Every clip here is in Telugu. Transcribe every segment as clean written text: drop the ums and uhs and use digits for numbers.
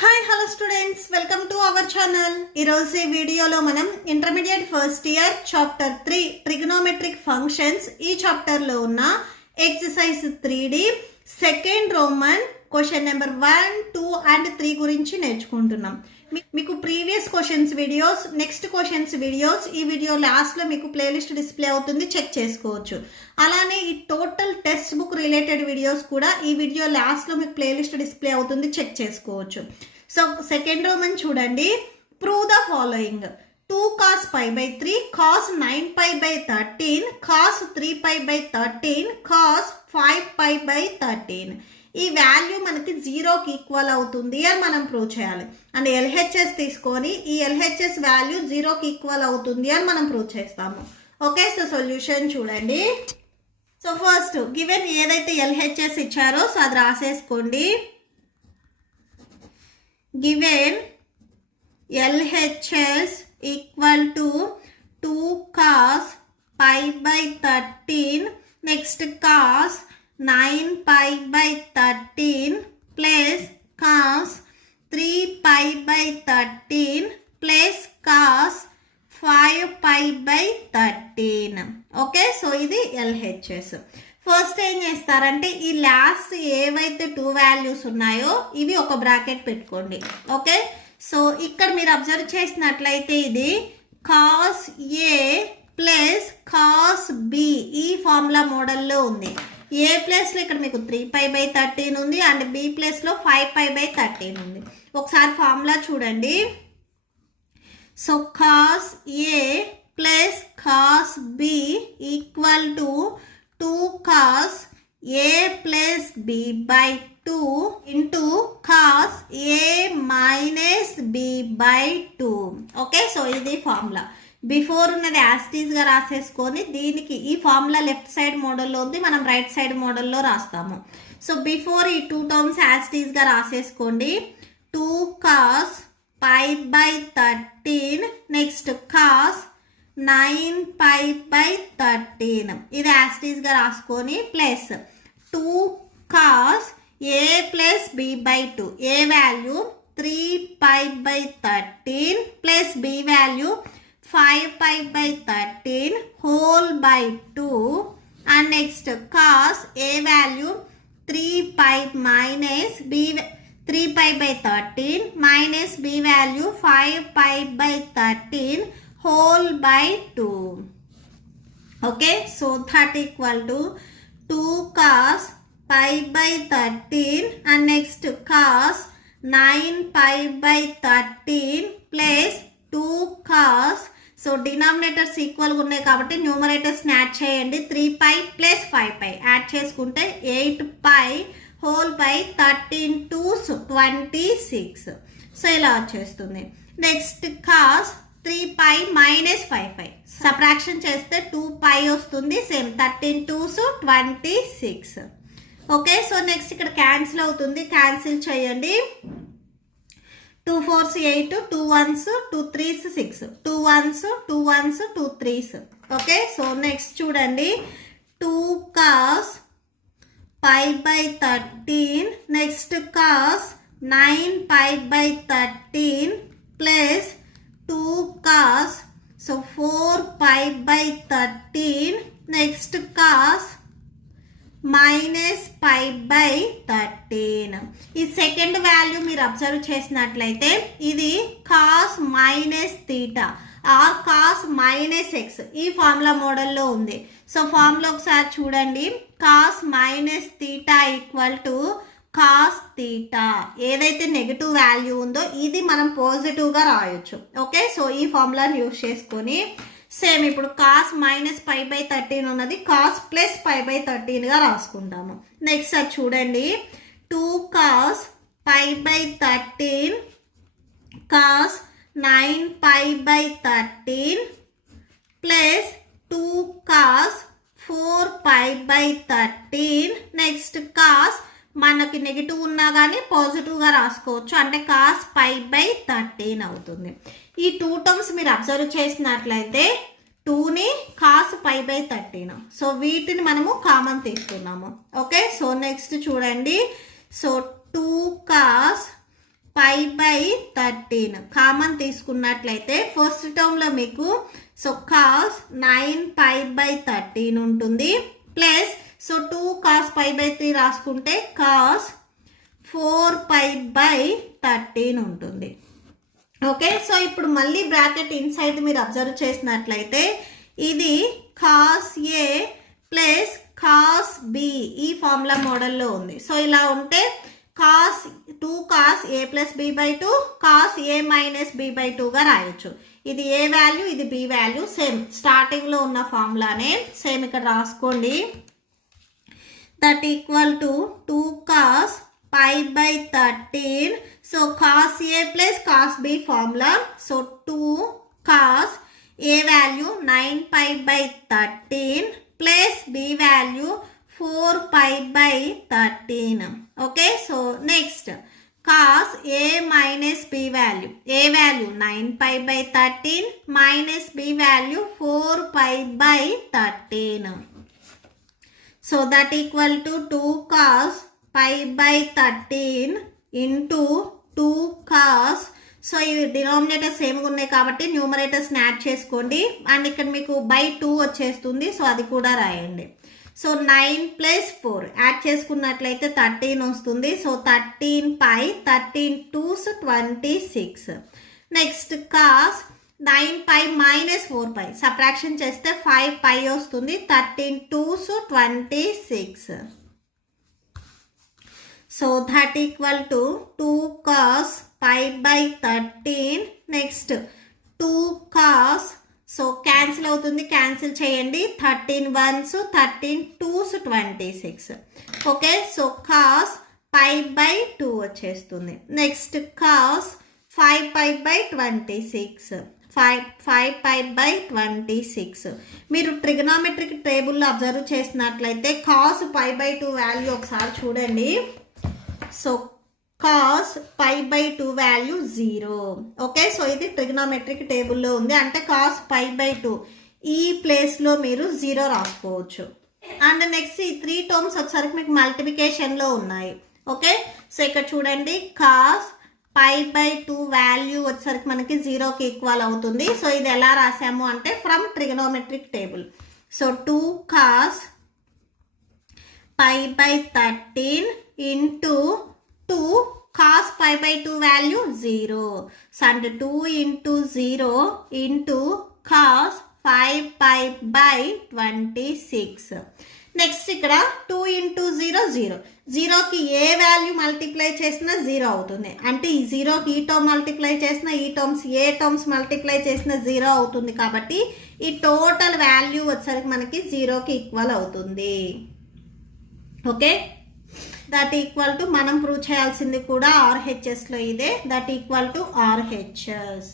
Hi hello students, welcome to our channel. ఈరోజు ఈ వీడియోలో మనం intermediate first year chapter 3 trigonometric functions ఈ చాప్టర్లో ఉన్న exercise 3D second Roman question number 1, 2 and 3 గురించి నేర్చుకుంటున్నాం. మీకు previous questions videos, next questions videos ఈ వీడియో లాస్ట్లో మీకు ప్లేలిస్ట్ డిస్ప్లే అవుతుంది, చెక్ చేసుకోవచ్చు. అలానే ఈ total text book related videos కూడా ఈ వీడియో లాస్ట్లో మీకు ప్లేలిస్ట్ డిస్ప్లే అవుతుంది, చెక్ చేసుకోవచ్చు. సో సెకండ్ రోమన్ చూడండి. Prove the following: 2 cos pi by 3 cos 9 pi by 13 cos 3 pi by 13 cos 5 pi by 13. ఈ వాల్యూ మనకి 0కి ఈక్వల్ అవుతుంది అని మనం ప్రూవ్ చేయాలి. అండ్ ఎల్హెచ్ఎస్ తీసుకొని ఈ ఎల్హెచ్ఎస్ వాల్యూ 0కి ఈక్వల్ అవుతుంది అని మనం ప్రూవ్ చేస్తాము. ఓకే, సో సొల్యూషన్ చూడండి. సో ఫస్ట్ గివెన్ ఏదైతే ఎల్హెచ్ఎస్ ఇచ్చారో సో అది రాసేసుకోండి. Given LHS equal to 2 cos pi by 13 next cos 9 pi by 13 plus cos 3 pi by 13 plus cos 5 pi by 13. Okay, so ఇది LHS. ఫస్ట్ ఏం చేస్తారంటే ఈ లాస్ట్ ఏవైతే 2 వాల్యూస్ ఉన్నాయో ఇవి ఒక బ్రాకెట్ పెట్టుకోండి. ఓకే, సో ఇక్కడ మీరు అబ్జర్వ్ చేసినట్లయితే ఇది cos A plus cos B ఈ ఫార్ములా మోడల్లో ఉంది. ఏ ప్లేస్లో ఇక్కడ మీకు 3 pi by 13 ఉంది అండ్ బి ప్లేస్లో 5 pi by 13 ఉంది. ఒకసారి ఫార్ములా చూడండి. So cos A plus cos B equal to 2 cos A plus B by 2 into cos A minus B by 2. Okay, so ఇది ఫార్ములా. బిఫోర్ ఉన్నది యాస్టీస్గా రాసేసుకొని దీనికి ఈ ఫార్ములా లెఫ్ట్ సైడ్ మోడల్లో ఉంది, మనం రైట్ సైడ్ మోడల్లో రాస్తాము. సో బిఫోర్ ఈ 2 టర్మ్స్ యాస్టీస్గా రాసేసుకోండి. 2 cos pi by 13 next cos 9 pi by 13 ఇది యాస్టీస్గా రాసుకొని plus 2 cos A plus B by 2 A value 3 pi by 13 plus B value 5 pi by 13 whole by 2 and next cos A value 3 pi minus B 3 pi by 13 minus B value 5 pi by 13 whole by 2. Okay, so that equal to 2 cos pi by 13 and next cos 9 pi by 13 plus 2 cos. So denominators ఈక్వల్గా ఉన్నాయి కాబట్టి న్యూమరేటర్స్ని యాడ్ చేయండి. 3 pi ప్లస్ 5 pi యాడ్ చేసుకుంటే 8 pi whole by 13 2s 26. So ఇలా వచ్చేస్తుంది. Next cos 3 pi minus 5 pi subtraction చేస్తే 2 pi వస్తుంది. Same 13 2s 26. Okay, so next ఇక్కడ క్యాన్సిల్ అవుతుంది, క్యాన్సిల్ చేయండి. 2 4s 8 2 1s 2 3s 6 2 1s 2 1s 2 3s. Okay, so next చూడండి. 2 cos pi by 13 next cos 9 pi by 13 plus 2 cos so 4 pi by 13 next cos minus 5 by 13. ఈ సెకండ్ వాల్యూ మీరు అబ్జర్వ్ చేసినట్లయితే ఇది cos minus theta or cos minus x ఈ ఫార్ములా మోడల్లో ఉంది. సో ఫార్ములా ఒకసారి చూడండి. Cos minus theta equal to cos theta. ఏదైతే నెగిటివ్ వాల్యూ ఉందో ఇది మనం పాజిటివ్గా రాయొచ్చు. ఓకే, సో ఈ ఫార్ములాని యూజ్ చేసుకొని సేమ్ ఇప్పుడు కాస్ మైనస్ 5 by 13 ఉన్నది కాస్ ప్లస్ 5 by 13గా రాసుకుంటాము. నెక్స్ట్ అది చూడండి. 2 cos pi by 13 cos 9 pi by 13 plus 2 cos 4 pi by 13 next cos మనకి నెగిటివ్ ఉన్నా కానీ పాజిటివ్గా రాసుకోవచ్చు, అంటే కాస్ 5 by 13 అవుతుంది. ఈ 2 టర్మ్స్ మీరు అబ్జర్వ్ చేసినట్లయితే 2ని కాస్ 5 by 13. సో వీటిని మనము కామన్ తీసుకున్నాము. ఓకే, సో నెక్స్ట్ చూడండి. సో 2 cos pi 13 కామన్ తీసుకున్నట్లయితే ఫస్ట్ టర్మ్లో మీకు సో కాస్ 9π/13 ఉంటుంది ప్లస్ సో 2 cos π/3 రాసుకుంటే కాస్ 4π/13 ఉంటుంది. ఓకే, సో ఇప్పుడు మళ్ళీ బ్రాకెట్ ఇన్సైడ్ మీరు అబ్జర్వ్ చేసినట్లయితే ఇది cos A plus cos B ఈ ఫార్ములా మోడల్లో ఉంది. సో ఇలా ఉంటే cos 2 cos a plus b/2 cos a minus b/2గా రాయొచ్చు. ఇది ఏ వాల్యూ, ఇది బి వాల్యూ, సేమ్ స్టార్టింగ్లో ఉన్న ఫార్ములానే సేమ్ ఇక్కడ రాసుకోండి. That equal to 2 cos π/13. So cos A plus cos B formula. So 2 cos a value 9π/13 plus B value 4π/13. Okay, so next cos a minus b value, a value 9π/13 minus b value 4π/13. So that equal to 2 cos π/13 into 2 cos. So ఈ డినామినేటర్ సేమ్గా ఉన్నాయి కాబట్టి న్యూమరేటర్స్ని యాడ్ చేసుకోండి అండ్ ఇక్కడ మీకు /2 వచ్చేస్తుంది. సో అది కూడా రాయండి. సో 9 + 4 యాడ్ చేసుకున్నట్లయితే 13 వస్తుంది. So 13π, 13 2s 26. Next cos 9π - 4π subtraction చేస్తే 5π వస్తుంది. 13 2s 26. So that equal to 2 cos π/13. Next 2 cos, so cancel అవుతుంది, క్యాన్సిల్ చేయండి. 13 1s 13 2s 26. Okay, so cos π/2 వచ్చేస్తుంది. Next cos 5π/26, 5π/26. మీరు ట్రిగనామెట్రిక్ టేబుల్లో అబ్జర్వ్ చేసినట్లయితే కాస్ π/2 వాల్యూ ఒకసారి చూడండి. So cos π/2 value 0. Okay, so ఇది ట్రిగనామెట్రిక్ టేబుల్లో ఉంది, అంటే కాస్ π/2 ఈ ప్లేస్లో మీరు 0 రాసుకోవచ్చు. అండ్ నెక్స్ట్ ఈ 3 టర్మ్స్ వచ్చేసరికి మీకు మల్టిప్లికేషన్లో ఉన్నాయి. ఓకే, సో ఇక్కడ చూడండి కాస్ π/2 వాల్యూ వచ్చేసరికి మనకి 0కి ఈక్వల్ అవుతుంది. సో ఇది ఎలా రాసాము అంటే from trigonometric table. So 2 cos π/13 into 2 cos π/2 value 0. So అంటే 2 into 0 into cos 5π/26. నెక్స్ట్ ఇక్కడ 2 into 0 0. 0కి ఏ వాల్యూ మల్టిప్లై చేసినా 0 అవుతుంది. అంటే ఈ 0కి ఈ టర్మ్ మల్టిప్లై చేసినా, ఈ టర్మ్స్ ఏ టర్మ్స్ మల్టిప్లై చేసినా 0 అవుతుంది. కాబట్టి ఈ టోటల్ వాల్యూ వచ్చేసరికి మనకి 0కి ఈక్వల్ అవుతుంది. ఓకే, దట్ ఈక్వల్ టు మనం ప్రూవ్ చేయాల్సింది కూడా RHSలో ఇదే. That equal to RHS.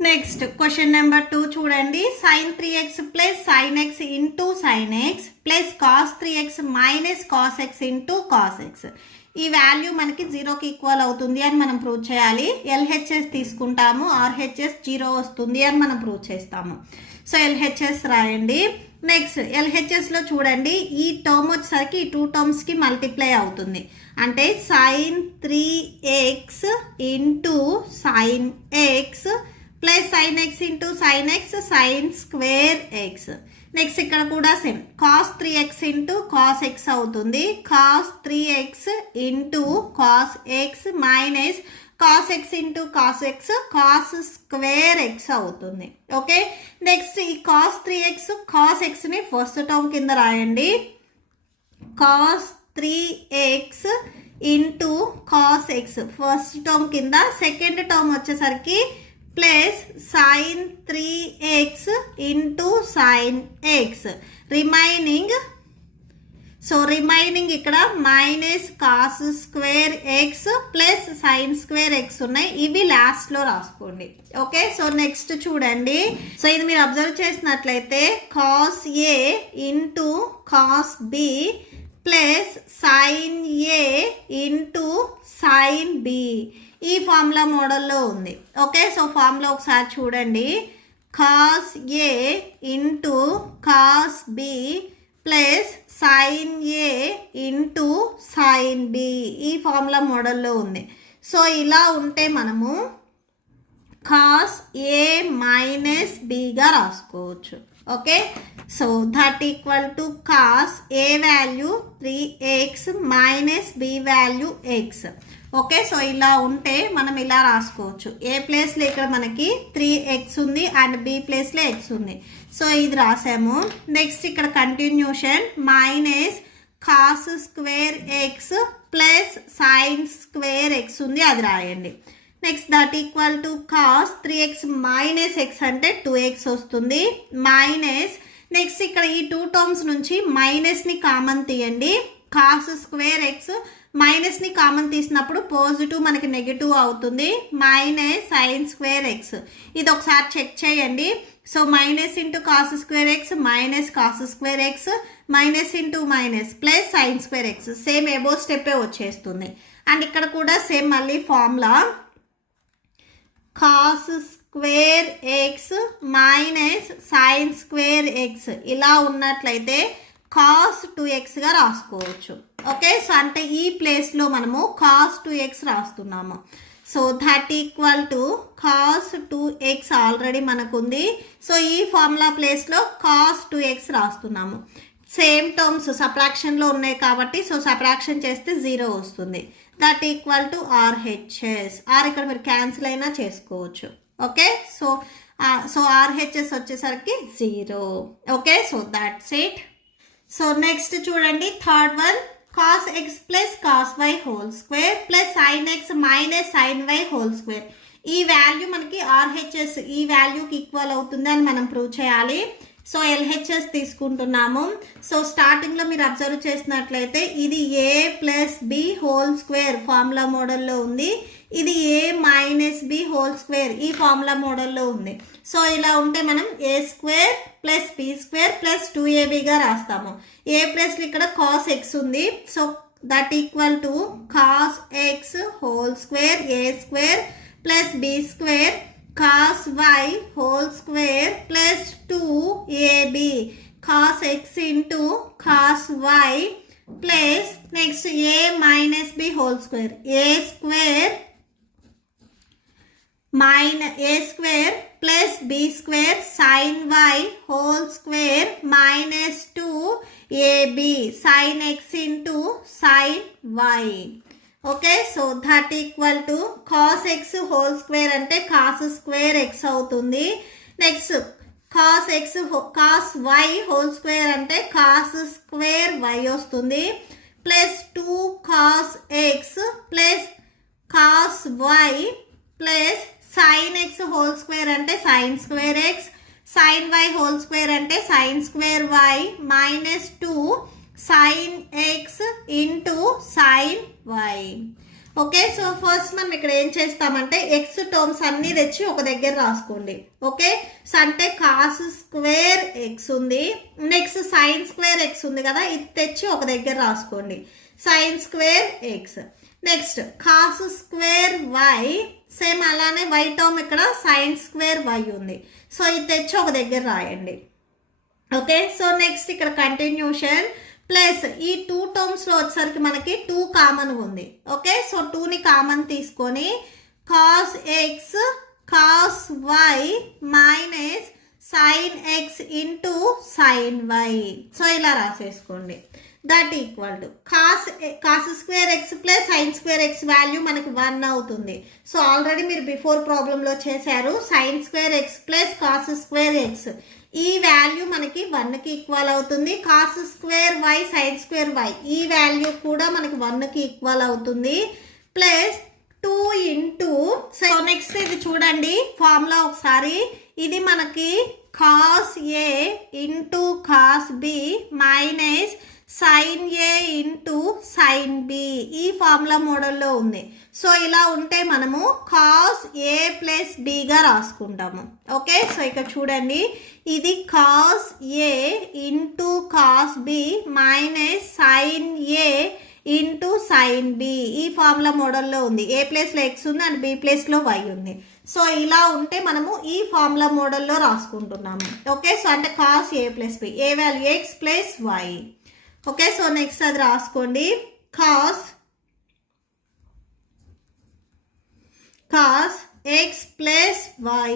Next question number 2 చూడండి. sin 3x plus sin x into sin x plus cos 3x minus cos x into cos x ఈ వాల్యూ మనకి 0కి ఈక్వల్ అవుతుంది అని మనం ప్రూవ్ చేయాలి. LHS తీసుకుంటాము, RHS 0 వస్తుంది అని మనం ప్రూవ్ చేస్తాము. సో LHS రాయండి. నెక్స్ట్ LHSలో చూడండి, ఈ టర్మ్ వచ్చేసరికి ఈ 2 టర్మ్స్కి మల్టిప్లై అవుతుంది. అంటే sin 3x into sin x plus sin x into sin x sin square x. Next ఇక్కడ కూడా same cos 3x into cos x అవుతుంది. cos 3x into cos x minus cos x into cos x cos square x అవుతుంది. ఓకే, నెక్స్ట్ ఈ cos 3x cos xని ఫస్ట్ టర్మ్ కింద రాయండి. cos 3x into cos x first term కింద. సెకండ్ టర్మ్ వచ్చేసరికి plus sin 3x into sin x remaining. So remaining ఇక్కడ minus cos square X plus sine square x ఉన్నాయి, ఇవి లాస్ట్లో రాసుకోండి. ఓకే, సో నెక్స్ట్ చూడండి. సో ఇది మీరు అబ్జర్వ్ చేసినట్లయితే cos A into cos B plus sine A into sine B ఈ ఫార్ములా మోడల్లో ఉంది. ఓకే, సో ఫార్ములా ఒకసారి చూడండి. Cos A into cos B plus sine A into sine B ఈ ఫార్ములా మోడల్లో ఉంది. సో ఇలా ఉంటే మనము కాస్ ఏ మైనస్ బిగా రాసుకోవచ్చు. Okay, so that equal to cos A value 3x minus B value x. Okay, so ఇలా ఉంటే మనం ఇలా రాసుకోవచ్చు. ఏ ప్లేస్లో ఇక్కడ మనకి 3x ఉంది అండ్ బి ప్లేస్లో x ఉంది. సో ఇది రాసాము. నెక్స్ట్ ఇక్కడ continuation minus cos square X plus sine square x ఉంది, అది రాయండి. Next that equal to cos 3x minus X అంటే 2x వస్తుంది. మైనస్ నెక్స్ట్ ఇక్కడ ఈ 2 టర్మ్స్ నుంచి మైనస్ని కామన్ తీయండి. కాస్ స్క్వేర్ ఎక్స్ మైనస్ని కామన్ తీసినప్పుడు పాజిటివ్ మనకి నెగిటివ్ అవుతుంది. మైనస్ సైన్ స్క్వేర్ ఎక్స్, ఇది ఒకసారి చెక్ చేయండి. So minus into cos square X minus cos square X minus into minus plus sine square X, same above స్టెప్పే వచ్చేస్తుంది. అండ్ ఇక్కడ కూడా సేమ్ మళ్ళీ formula cos square X minus sine square X ఇలా ఉన్నట్లయితే కాస్ 2xగా రాసుకోవచ్చు. ఓకే, సో అంటే ఈ ప్లేస్లో మనము కాస్ 2x రాస్తున్నాము. So that equal to cos 2x already మనకుంది. సో ఈ ఫార్ములా ప్లేస్లో కాస్ 2x రాస్తున్నాము. సేమ్ టర్మ్స్ సబ్ట్రాక్షన్లో ఉన్నాయి కాబట్టి సో సబ్ట్రాక్షన్ చేస్తే 0 వస్తుంది. That equal to RHS. Or ఇక్కడ మీరు క్యాన్సిల్ అయినా చేసుకోవచ్చు. ఓకే, సో RHS వచ్చేసరికి 0. Okay, so that's it. So next చూడండి third one, cos X plus cos Y whole square plus sine X minus sine Y whole square. ఈ వాల్యూ మనకి RHS ఈ వాల్యూకి ఈక్వల్ అవుతుంది అని మనం ప్రూవ్ చేయాలి. సో LHS తీసుకుంటున్నాము. సో స్టార్టింగ్లో మీరు అబ్జర్వ్ చేసినట్లయితే ఇది A plus B whole square formula మోడల్లో ఉంది. ఇది A minus B whole square ఈ ఫార్ములా మోడల్లో ఉంది. సో ఇలా ఉంటే మనం A square plus B square plus 2ab రాస్తాము. ఏ ప్లస్ ఇక్కడ కాస్ ఎక్స్ ఉంది. So that equal to cos X whole square A square plus B square cos y whole square plus 2ab cos x into cos y plus next a minus b whole square a square minus a square plus b square sin y whole square minus 2ab sin x into sin y. Okay, so that equal to cos X whole square అంటే కాస్ స్క్వేర్ ఎక్స్ అవుతుంది. Next cos Y whole square అంటే కాస్ స్క్వేర్ వై వస్తుంది. Plus 2 cos X plus cos Y plus sine X whole square అంటే sine square X, sine Y whole square అంటే sine square Y minus 2 sine X into sine Y. Okay, so first మనం ఇక్కడ ఏం చేస్తామంటే ఎక్స్ టర్మ్స్ అన్నీ తెచ్చి ఒక దగ్గర రాసుకోండి. ఓకే, సో అంటే కాస్ స్క్వేర్ ఎక్స్ ఉంది, నెక్స్ట్ సైన్ స్క్వేర్ ఎక్స్ ఉంది కదా, ఇది తెచ్చి ఒక దగ్గర రాసుకోండి. Sine square x, next cos square y, same అలానే వై టర్మ్ ఇక్కడ సైన్ స్క్వేర్ వై ఉంది. సో ఇది తెచ్చి ఒక దగ్గర రాయండి. ఓకే, సో నెక్స్ట్ ఇక్కడ కంటిన్యూషన్ ప్లస్ ఈ 2 టర్మ్స్లో వచ్చేసరికి మనకి 2 కామన్ ఉంది. ఓకే, సో 2ని కామన్ తీసుకొని cos x cos y minus sine X into sine Y. So ఇలా రాసేసుకోండి. That equal to cos square X plus sine square X value మనకి 1 అవుతుంది. సో ఆల్రెడీ మీరు బిఫోర్ ప్రాబ్లంలో చేశారు. Sine square X plus cos square X ఈ వాల్యూ మనకి 1కి ఈక్వల్ అవుతుంది. Cos square Y sine square Y ఈ వాల్యూ కూడా మనకి 1కి ఈక్వల్ అవుతుంది. ప్లస్ 2 ఇంటూ సో నెక్స్ట్ ఇది చూడండి ఫార్ములా ఒకసారి. ఇది మనకి cos A into cos B minus sine A into sine B ఈ ఫార్ములా మోడల్లో ఉంది. సో ఇలా ఉంటే మనము కాస్ ఏ ప్లస్ బిగా రాసుకుంటాము. ఓకే, సో ఇక్కడ చూడండి ఇది cos A into cos B minus sine A into sine B ఈ ఫార్ములా మోడల్లో ఉంది. ఏ ప్లేస్లో ఎక్స్ ఉంది అండ్ బి ప్లేస్లో వై ఉంది. సో ఇలా ఉంటే మనము ఈ ఫార్ములా మోడల్లో రాసుకుంటున్నాము. ఓకే, సో అంటే cos A plus B A value x plus y. Okay, so next అది రాసుకోండి. Cos cos x plus y.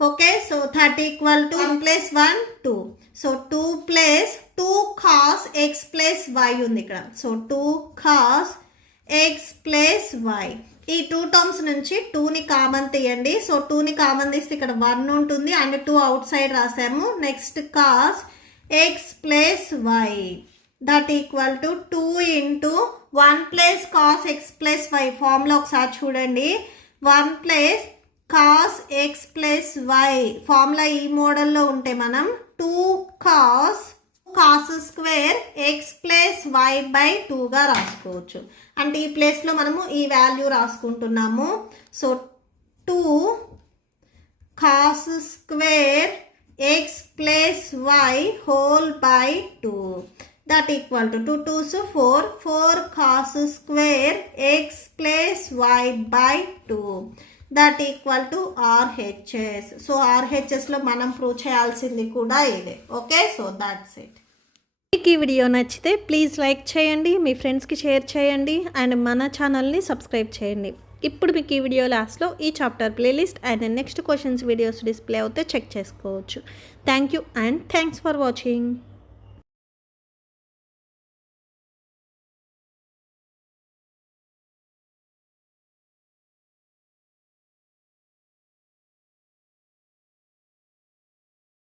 Okay, so that equal to 1 plus 1 2. So 2 plus 2 cos x plus y ఉంది ఇక్కడ. So 2 cos x plus y. ఈ 2 టర్మ్స్ నుంచి 2ని కామన్ తీయండి. సో 2ని కామన్ తీస్తే ఇక్కడ 1 ఉంటుంది అండ్ 2 అవుట్ సైడ్ రాసాము. Next cos x plus y that equal to 2 into 1 plus cos x plus y. Formula ఒకసారి చూడండి. 1 plus cos x plus y formula ఈ మోడల్లో ఉంటే మనం 2 cos square x plus y by 2గా రాసుకోవచ్చు. అంటే ఈ ప్లేస్లో మనము ఈ వాల్యూ రాసుకుంటున్నాము. So 2 cos square x plus y whole by 2 that equal to 2 2s 4 cos square x plus y by 2 that equal to RHS. So RHSలో మనం ప్రూవ్ చేయాల్సింది కూడా ఇదే. Okay, so that's it. మీకు ఈ వీడియో నచ్చితే ప్లీజ్ లైక్ చేయండి, మీ ఫ్రెండ్స్కి షేర్ చేయండి అండ్ మన ఛానల్ని సబ్స్క్రైబ్ చేయండి. ఇప్పుడు మీకు ఈ వీడియో లాస్ట్లో ఈ chapter playlist and next questions videos display అవుతే చెక్ చేసుకోవచ్చు. Thank you and thanks for watching.